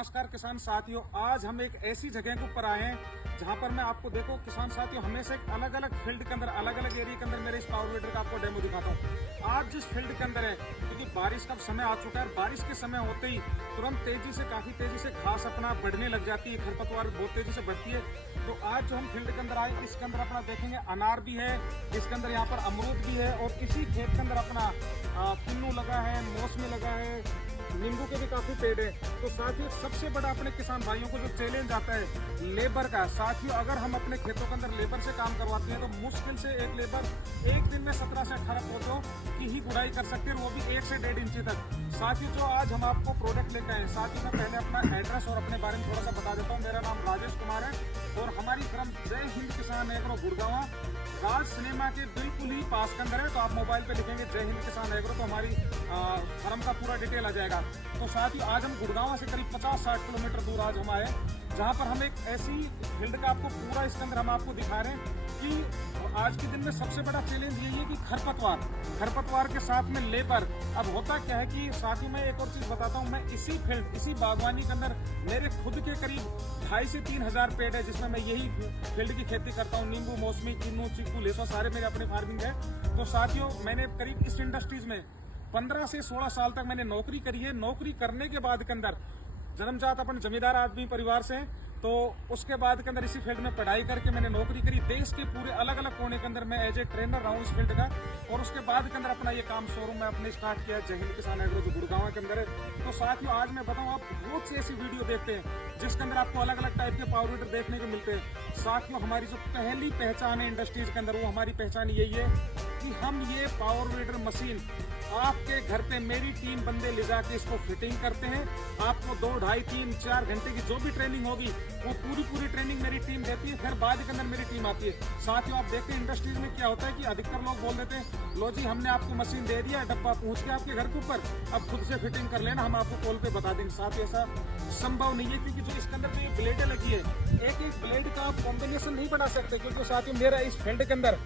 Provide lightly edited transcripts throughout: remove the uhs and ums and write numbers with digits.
नमस्कार किसान साथियों, आज हम एक ऐसी जगह के ऊपर आए हैं जहां पर मैं आपको देखो किसान साथियों हमेशा एक अलग अलग फील्ड के अंदर अलग अलग एरिया के अंदर मेरे इस पावर वीडर का आपको डेमो दिखाता हूं। आज जिस फील्ड के अंदर है क्योंकि बारिश का समय आ चुका है, बारिश के समय होते ही तुरंत काफी तेजी से घास अपना बढ़ने लग जाती है, खरपतवार बहुत तेजी से बढ़ती है। तो आज जो हम फील्ड के अंदर आए इसके अंदर अपना देखेंगे अनार भी है, इसके अंदर यहाँ पर अमरूद भी है और इसी खेत के अंदर अपना किन्नू लगा है, मौसमी लगा है, नींबू के भी काफी पेड़ है। तो साथियों सबसे बड़ा अपने किसान भाइयों को जो चैलेंज आता है लेबर का, साथियों अगर हम अपने खेतों के अंदर लेबर से काम करवाते हैं तो मुश्किल से एक लेबर एक दिन में 17 से 18 पौधों की ही गुड़ाई कर सकते हैं, वो भी 1 से 1.5 इंची तक। साथियों जो आज हम आपको प्रोडक्ट लेकर आए, साथियों मैं पहले अपना एड्रेस और अपने बारे में थोड़ा सा बता देता हूँ। मेरा नाम राजेश कुमार है और हमारी फर्म जय हिंद किसान एग्रो गुड़गांव राज सिनेमा के बिल्कुल ही पास के अंदर है। तो आप मोबाइल पे लिखेंगे जय हिंद किसान एग्रो तो हमारी फर्म का पूरा डिटेल आ जाएगा। तो साथ ही आज हम गुड़गांव से करीब 50-60 किलोमीटर दूर आज हम आए, जहां पर हम एक ऐसी फील्ड का आपको पूरा इसके अंदर हम आपको दिखा रहे हैं कि आज के दिन में सबसे बड़ा चैलेंज यही है कि खरपतवार के साथ में लेबर। अब होता क्या है कि साथ ही मैं एक और चीज बताता हूँ, मैं इसी फील्ड इसी बागवानी के अंदर मेरे खुद के करीब 2,500 से 3,000 पेड़ है जिसमें मैं यही फील्ड की खेती करता हूँ। नींबू, मौसमी, किन्नू, चीकू, लेसो सारे मेरे अपने फार्मिंग है। तो साथियों मैंने करीब इस इंडस्ट्रीज में 15 से 16 साल तक मैंने नौकरी करी है। नौकरी करने के बाद के अंदर जन्मजात अपन जमींदार आदमी परिवार से, तो उसके बाद के अंदर इसी फील्ड में पढ़ाई करके मैंने नौकरी करी। देश के पूरे अलग अलग कोने के अंदर मैं एज ए ट्रेनर रहा हूँ इस फील्ड का। और उसके बाद के अंदर अपना ये काम शोरूम में अपने स्टार्ट किया जय हिंद किसान एग्रो जो गुड़गांव के अंदर है। तो साथियों आज मैं बताऊँ, आप बहुत सी ऐसी वीडियो देखते हैं जिसके अंदर आपको अलग अलग टाइप के पावर वीडर देखने को मिलते हैं। साथियों हमारी जो पहली पहचान है इंडस्ट्रीज के अंदर, वो हमारी पहचान यही है कि हम ये पावर वीडर मशीन आपके घर पे मेरी 3 बंदे ले जाके इसको फिटिंग करते हैं। आपको 2, 2.5, 3, 4 घंटे की जो भी ट्रेनिंग होगी वो पूरी ट्रेनिंग मेरी टीम देती है। फिर बाद के अंदर मेरी टीम आती है। साथियों आप देखते हैं इंडस्ट्रीज में क्या होता है कि अधिकतर लोग बोल देते हैं लो जी हमने आपको मशीन दे दिया, डब्बा पहुंच गया आपके घर के ऊपर, अब खुद से फिटिंग कर लेना, हम आपको कॉल पे बता देंगे। साथ ही ऐसा संभव नहीं है क्योंकि जो इसके अंदर जो ये ब्लेडें लगी है, एक ब्लेड का आप कॉम्बिनेशन नहीं बना सकते। क्योंकि साथियों मेरा इस फील्ड के अंदर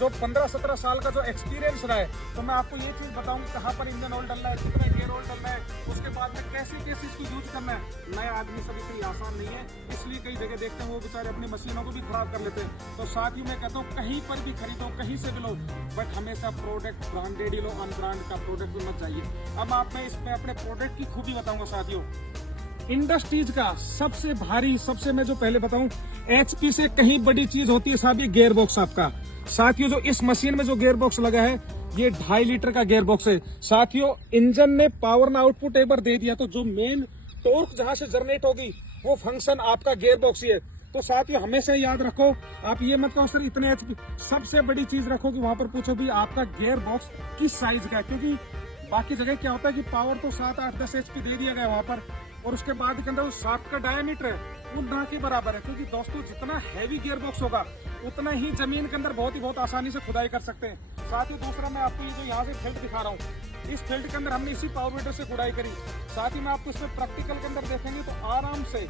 जो 15-17 साल का जो एक्सपीरियंस रहा है, तो मैं आपको ये चीज बताऊं कहाँ पर इंजन ऑयल डालना है, कितना गियर ऑयल डालना है, उसके बाद में कैसे इसको यूज करना है। नया आदमी सभी के लिए आसान नहीं है, इसलिए कई जगह देखते हैं वो बेचारे अपनी मशीनों को भी खराब कर लेते हैं। तो साथ ही मैं कहता हूँ कहीं पर भी खरीदो, कहीं से भी लो, बट हमेशा प्रोडक्ट ब्रांडेड ही लो, अनब्रांड का प्रोडक्ट भी मत चाहिए। अब आप मैं इसमें अपने प्रोडक्ट की खूबी बताऊंगा। साथियों इंडस्ट्रीज का सबसे भारी, सबसे मैं जो पहले बताऊं, HP से कहीं बड़ी चीज होती है साहब ये गियर बॉक्स आपका। साथियों जो इस मशीन में जो गियर बॉक्स लगा है ये 2.5 लीटर का गियर बॉक्स है। साथियों इंजन ने पावर ना आउटपुट एक बार दे दिया तो जो मेन टॉर्क जहां से जनरेट होगी वो फंक्शन आपका गियर बॉक्स ही है। तो साथियों हमेशा याद रखो, आप ये मत कहो सर इतने HP, सबसे बड़ी चीज रखो कि वहां पर पूछो भी आपका गियर बॉक्स किस साइज का है। क्योंकि बाकी जगह क्या होता है कि पावर तो 7, 8, 10 HP दे दिया गया वहां पर, और उसके बाद के अंदर वो शाफ्ट का डायमीटर है वो ना के बराबर है। क्योंकि दोस्तों जितना हैवी गियर बॉक्स होगा उतना ही जमीन के अंदर बहुत आसानी से खुदाई कर सकते हैं। साथ ही दूसरा मैं आपको ये जो यहाँ से फील्ड दिखा रहा हूँ, इस फील्ड के अंदर हमने इसी पावर वीडर से खुदाई करी। साथ ही मैं आपको इसमें प्रैक्टिकल के अंदर देखेंगे तो आराम से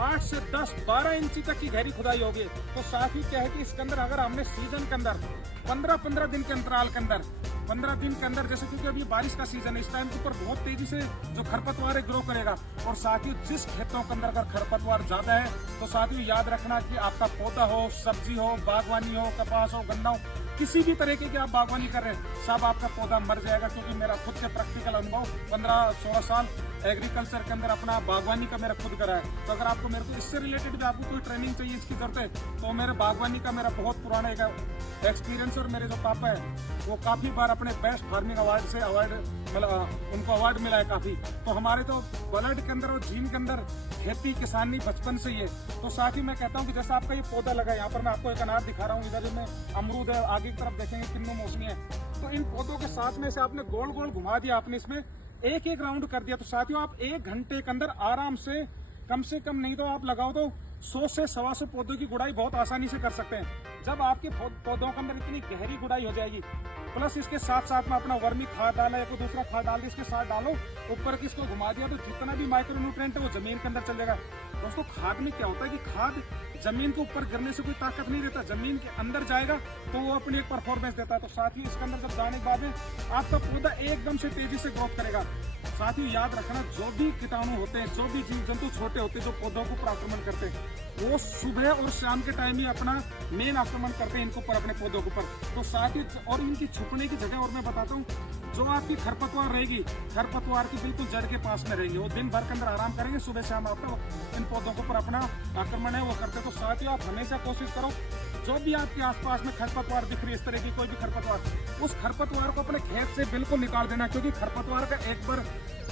8 से 10, 12 इंची तक की गहरी खुदाई होगी। तो साथ ही क्या है कि इसके अंदर अगर हमने सीजन के अंदर 15-15 दिन के अंतराल के अंदर 15 दिन के अंदर, जैसे क्योंकि अभी बारिश का सीजन है, इस टाइम के ऊपर बहुत तेजी से जो खरपतवार है ग्रो करेगा। और साथ ही जिस खेतों के अंदर अगर खरपतवार ज्यादा है तो साथ ही याद रखना कि आपका पौधा हो, सब्जी हो, बागवानी हो, कपास हो, गन्ना हो, किसी भी तरीके की आप बागवानी कर रहे हैं सब आपका पौधा मर जाएगा। क्योंकि मेरा खुद के प्रैक्टिकल अनुभव 15-16 साल एग्रीकल्चर के अंदर अपना बागवानी का मेरा खुद करा है। तो अगर आपको मेरे को इससे रिलेटेड भी आपको कोई ट्रेनिंग चाहिए इसकी जरूरत है तो मेरे बागवानी का मेरा बहुत पुराना एक एक्सपीरियंस, और मेरे जो पापा है वो काफी बार अपने बेस्ट फार्मिंग अवार्ड से उनको अवार्ड मिला है काफी। तो हमारे तो ब्लड के अंदर और जीन के अंदर खेती किसानी बचपन से ही है। तो साथ ही मैं कहता हूँ कि जैसा आपका ये पौधा लगा है, यहाँ पर मैं आपको एक अनार दिखा रहा हूँ, इधर में अमरूद है, आगे की तरफ देखेंगे किन्नू, मौसमी है। तो इन पौधों के साथ में से आपने गोल गोल घुमा दिया, आपने इसमें एक राउंड कर दिया। तो साथियों आप 1 घंटे के अंदर आराम से कम नहीं तो आप लगाओ तो 100 से 125 पौधों की गुड़ाई बहुत आसानी से कर सकते हैं। जब आपके पौधों के अंदर इतनी गहरी गुड़ाई हो जाएगी, प्लस इसके साथ में अपना वर्मी खाद डाला या कोई दूसरा खाद डाल दिया, इसके साथ डालो, ऊपर की इसको घुमा दिया, तो जितना भी माइक्रो न्यूट्रिएंट है वो जमीन के अंदर चल जाएगा। दोस्तों खाद में क्या होता है कि खाद जमीन के ऊपर गिरने से कोई ताकत नहीं देता, जमीन के अंदर जाएगा तो वो अपनी एक परफॉर्मेंस देता है। तो साथ ही इसके अंदर जब जाने के बाद आपका पौधा एकदम से तेजी से ग्रोथ करेगा। साथियों याद रखना, जो भी कीटाणु होते हैं, जो भी जीव जंतु छोटे होते हैं जो पौधों को ऊपर आक्रमण करते हैं, वो सुबह और शाम के टाइम ही अपना मेन आक्रमण करते हैं इनको ऊपर, अपने पौधों के ऊपर। तो साथियों, और इनकी छुपने की जगह और मैं बताता हूँ, जो आपकी खरपतवार रहेगी, खरपतवार की बिल्कुल जड़ के पास में रहेंगे, वो दिन भर के अंदर आराम करेंगे, सुबह शाम आपका इन पौधों के ऊपर अपना आक्रमण है वो करते। तो साथियों आप हमेशा कोशिश करो, जो भी आपके आसपास में खरपतवार दिख रही है, इस तरह की कोई भी खरपतवार, उस खरपतवार को अपने खेत से बिल्कुल निकाल देना, क्योंकि खरपतवार का एक बार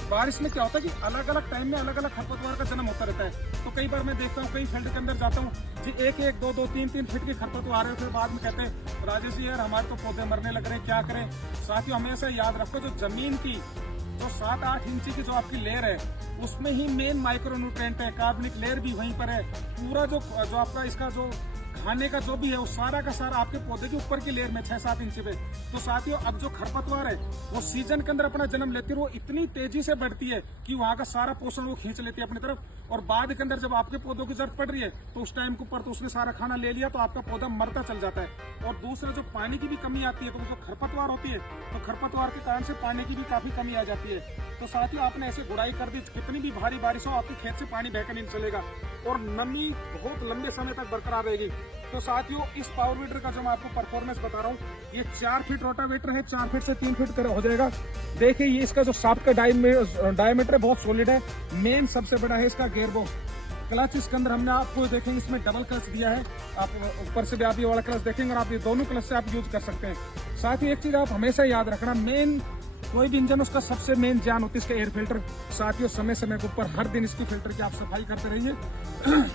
बारिश में क्या होता है कि अलग अलग टाइम में अलग अलग खरपतवार का जन्म होता रहता है। तो कई बार मैं देखता हूँ, कई फील्ड के अंदर जाता हूँ जी, एक एक दो दो तीन तीन फीट की खरपतवार है, फिर बाद में कहते हैं राजेश जी यार हमारे तो पौधे मरने लग रहे हैं, क्या करें। साथियों हमेशा याद रखो, जो जमीन की जो 7-8 इंची की जो आपकी लेयर है, उसमें ही मेन माइक्रो न्यूट्रिएंट है, कार्बनिक लेयर भी वहीं पर है। पूरा जो आपका इसका जो खाने का जो भी है वो सारा का सारा आपके पौधे के ऊपर की लेयर में 6-7 इंच पे। तो साथियों अब जो खरपतवार है वो सीजन के अंदर अपना जन्म लेती है, वो इतनी तेजी से बढ़ती है कि वहां का सारा पोषण वो खींच लेती है अपनी तरफ, और बाद के अंदर जब आपके पौधों की जरूरत पड़ रही है तो उस टाइम के ऊपर तो उसने सारा खाना ले लिया, तो आपका पौधा मरता चल जाता है। और दूसरा जो पानी की भी कमी आती है, तो जो खरपतवार होती है, तो खरपतवार के कारण से पानी की भी काफी कमी आ जाती है। तो साथियों आपने ऐसे गुड़ाई कर दी, कितनी भी भारी बारिश हो आपके खेत से पानी बहकर नहीं चलेगा, और नमी बहुत लंबे समय तक बरकरार रहेगी। तो साथियों इस पावर वीडर का जो मैं आपको परफॉर्मेंस बता रहा हूँ, ये 4 फीट रोटावेटर है, 4 फीट से 3 फीट हो जाएगा। देखिए ये इसका जो शाफ्ट का डायमीटर है बहुत सॉलिड है। मेन सबसे बड़ा है इसका गियर बॉक्स। क्लच इसके अंदर हमने आपको देखेंगे इसमें डबल क्लच दिया है, आप ऊपर से भी आप ये वाला क्लच देखेंगे, और आप ये दोनों क्लच से आप यूज कर सकते हैं। साथ ही एक चीज आप हमेशा याद रखना, मेन कोई भी इंजन उसका सबसे मेन जान होती है इसका एयर फिल्टर। साथियों समय समय के ऊपर हर दिन इसकी फिल्टर की आप सफाई करते रहिए।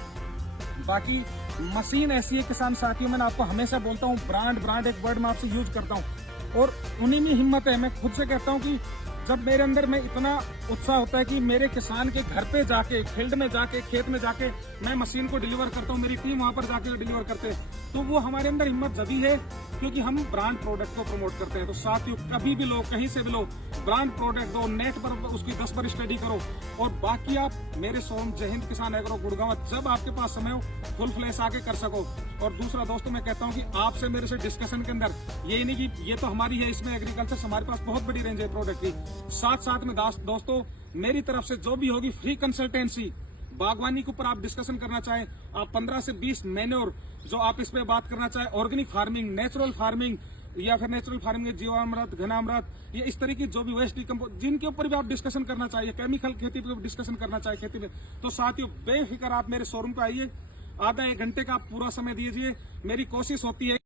बाकी मशीन ऐसी है किसान साथियों, मैंने आपको हमेशा बोलता हूँ, ब्रांड एक वर्ड मैं आपसे यूज करता हूँ, और उन्हीं में हिम्मत है। मैं खुद से कहता हूँ कि जब मेरे अंदर में इतना उत्साह होता है कि मेरे किसान के घर पे जाके, फील्ड में जाके, खेत में जाके मैं मशीन को डिलीवर करता हूँ, मेरी टीम वहां पर जाके डिलीवर करते हैं, तो वो हमारे अंदर हिम्मत जभी है क्योंकि हम ब्रांड प्रोडक्ट को प्रमोट करते हैं। तो साथियों कभी भी लो, कहीं से भी लो, ब्रांड प्रोडक्ट दो, नेट पर उसकी 10 बार स्टडी करो, और बाकी आप मेरे शोरूम जय हिंद किसान एग्रो गुड़गांव जब आपके पास समय हो फुल फ्लैश आके कर सको। और दूसरा दोस्तों मैं कहता हूँ कि आपसे मेरे से डिस्कशन के अंदर ये नहीं कि ये तो हमारी है, इसमें एग्रीकल्चर हमारे पास बहुत बड़ी रेंज है प्रोडक्ट की, साथ में दोस्तों मेरी तरफ से जो भी होगी फ्री कंसल्टेंसी, बागवानी के ऊपर आप डिस्कशन करना चाहें, आप 15 से 20 मैन्योर जो आप इस पे बात करना चाहें, ऑर्गेनिक फार्मिंग, नेचुरल फार्मिंग, या फिर नेचुरल फार्मिंग में जीवामृत, घनामृत, ये इस तरह की जो भी वेस्ट डिकम्पोज, जिनके ऊपर भी आप डिस्कशन करना चाहिए, केमिकल खेती पे डिस्कशन करना चाहिए खेती में, तो साथियों बेफिक्र आप मेरे शोरूम पे आइए, आधा 1 घंटे का आप पूरा समय दीजिए। मेरी कोशिश होती है